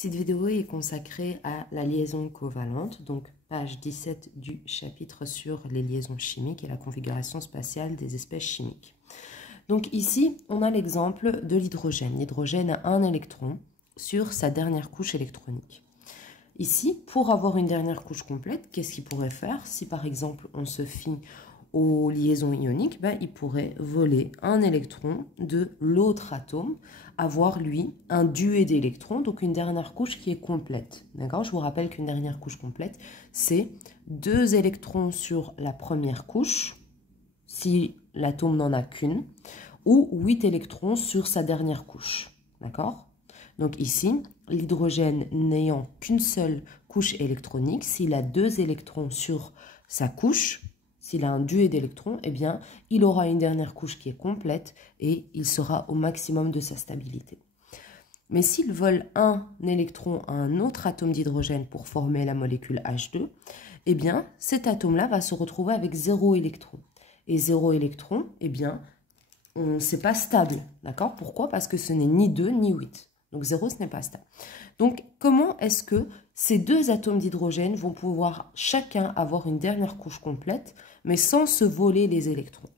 Cette vidéo est consacrée à la liaison covalente, donc page 17 du chapitre sur les liaisons chimiques et la configuration spatiale des espèces chimiques. Donc ici, on a l'exemple de l'hydrogène. L'hydrogène a un électron sur sa dernière couche électronique. Ici, pour avoir une dernière couche complète, qu'est-ce qu'il pourrait faire? Si par exemple on se fie aux liaisons ioniques, il pourrait voler un électron de l'autre atome, avoir lui un duet d'électrons, donc une dernière couche qui est complète. D'accord? Je vous rappelle qu'une dernière couche complète, c'est 2 électrons sur la première couche, si l'atome n'en a qu'une, ou 8 électrons sur sa dernière couche. D'accord? Donc ici, l'hydrogène n'ayant qu'une seule couche électronique, s'il a 2 électrons sur sa couche, s'il a un duet d'électrons, eh bien, il aura une dernière couche qui est complète et il sera au maximum de sa stabilité. Mais s'il vole un électron à un autre atome d'hydrogène pour former la molécule H2, eh bien, cet atome-là va se retrouver avec 0 électron. Et 0 électron, eh bien, c'est pas stable. D'accord? Pourquoi? Parce que ce n'est ni 2 ni 8. Donc 0, ce n'est pas stable. Donc, comment est-ce que ces deux atomes d'hydrogène vont pouvoir chacun avoir une dernière couche complète, mais sans se voler les électrons?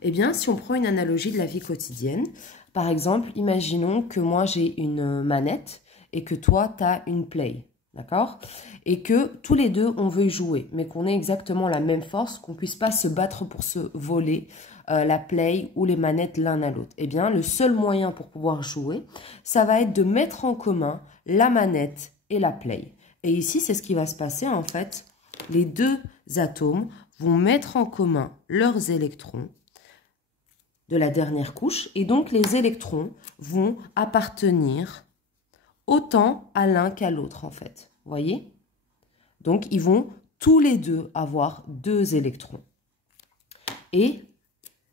Eh bien, si on prend une analogie de la vie quotidienne, par exemple, imaginons que moi j'ai une manette et que toi tu as une play, d'accord? Et que tous les deux on veut jouer, mais qu'on ait exactement la même force, qu'on ne puisse pas se battre pour se voler la play ou les manettes l'un à l'autre. Eh bien, le seul moyen pour pouvoir jouer, ça va être de mettre en commun la manette et la play. Et ici, c'est ce qui va se passer en fait. Les deux atomes vont mettre en commun leurs électrons de la dernière couche et donc les électrons vont appartenir autant à l'un qu'à l'autre en fait. Vous voyez? Donc, ils vont tous les deux avoir 2 électrons. Et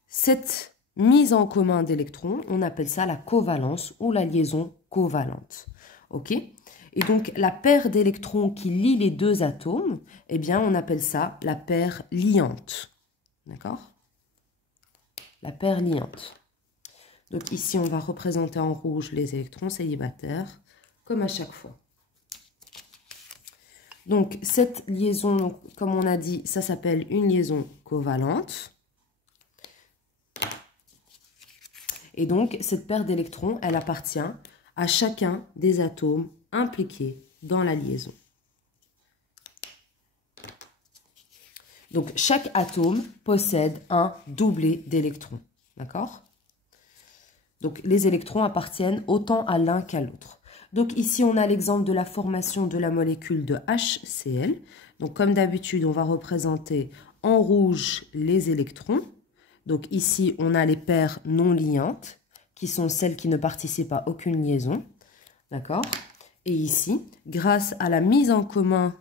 cette mise en commun d'électrons, on appelle ça la covalence ou la liaison covalente. Ok? Et donc, la paire d'électrons qui lie les deux atomes, eh bien, on appelle ça la paire liante. D'accord? La paire liante. Donc, ici, on va représenter en rouge les électrons célibataires, comme à chaque fois. Donc, cette liaison, comme on a dit, ça s'appelle une liaison covalente. Et donc, cette paire d'électrons, elle appartient à chacun des atomes impliqués dans la liaison. Donc, chaque atome possède un doublet d'électrons. D'accord? Donc, les électrons appartiennent autant à l'un qu'à l'autre. Donc, ici, on a l'exemple de la formation de la molécule de HCl. Donc, comme d'habitude, on va représenter en rouge les électrons. Donc ici, on a les paires non liantes, qui sont celles qui ne participent à aucune liaison. D'accord? Et ici, grâce à la mise en commun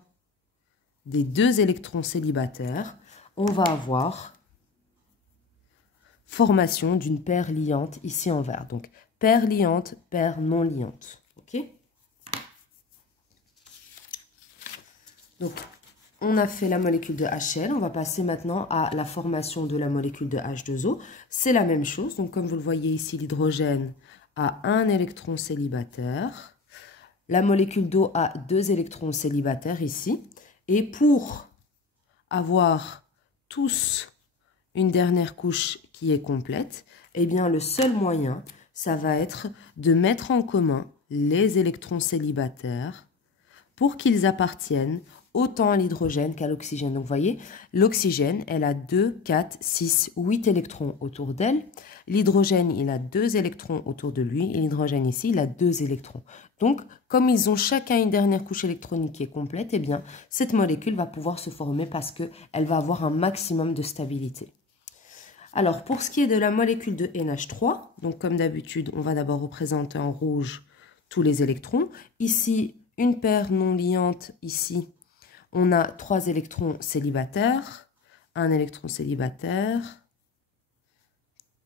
des 2 électrons célibataires, on va avoir formation d'une paire liante ici en vert. Donc, paire liante, paire non liante. OK? Donc, on a fait la molécule de HCl, on va passer maintenant à la formation de la molécule de H2O. C'est la même chose, donc comme vous le voyez ici, l'hydrogène a un électron célibataire. La molécule d'eau a 2 électrons célibataires ici. Et pour avoir tous une dernière couche qui est complète, eh bien le seul moyen, ça va être de mettre en commun les électrons célibataires pour qu'ils appartiennent autant à l'hydrogène qu'à l'oxygène. Donc, vous voyez, l'oxygène, elle a 2, 4, 6, 8 électrons autour d'elle. L'hydrogène, il a 2 électrons autour de lui. Et l'hydrogène ici, il a 2 électrons. Donc, comme ils ont chacun une dernière couche électronique qui est complète, eh bien, cette molécule va pouvoir se former parce qu'elle va avoir un maximum de stabilité. Alors, pour ce qui est de la molécule de NH3, donc comme d'habitude, on va d'abord représenter en rouge tous les électrons. Ici, une paire non liante, ici, on a 3 électrons célibataires, un électron célibataire,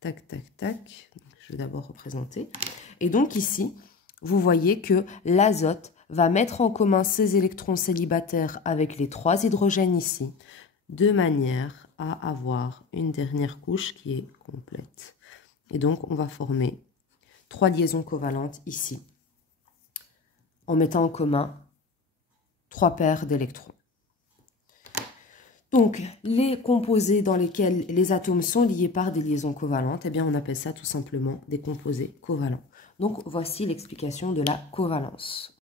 tac, tac, tac, je vais d'abord représenter. Et donc ici, vous voyez que l'azote va mettre en commun ses électrons célibataires avec les 3 hydrogènes ici, de manière à avoir une dernière couche qui est complète. Et donc, on va former 3 liaisons covalentes ici. en mettant en commun 3 paires d'électrons. Donc, les composés dans lesquels les atomes sont liés par des liaisons covalentes, eh bien, on appelle ça tout simplement des composés covalents. Donc, voici l'explication de la covalence.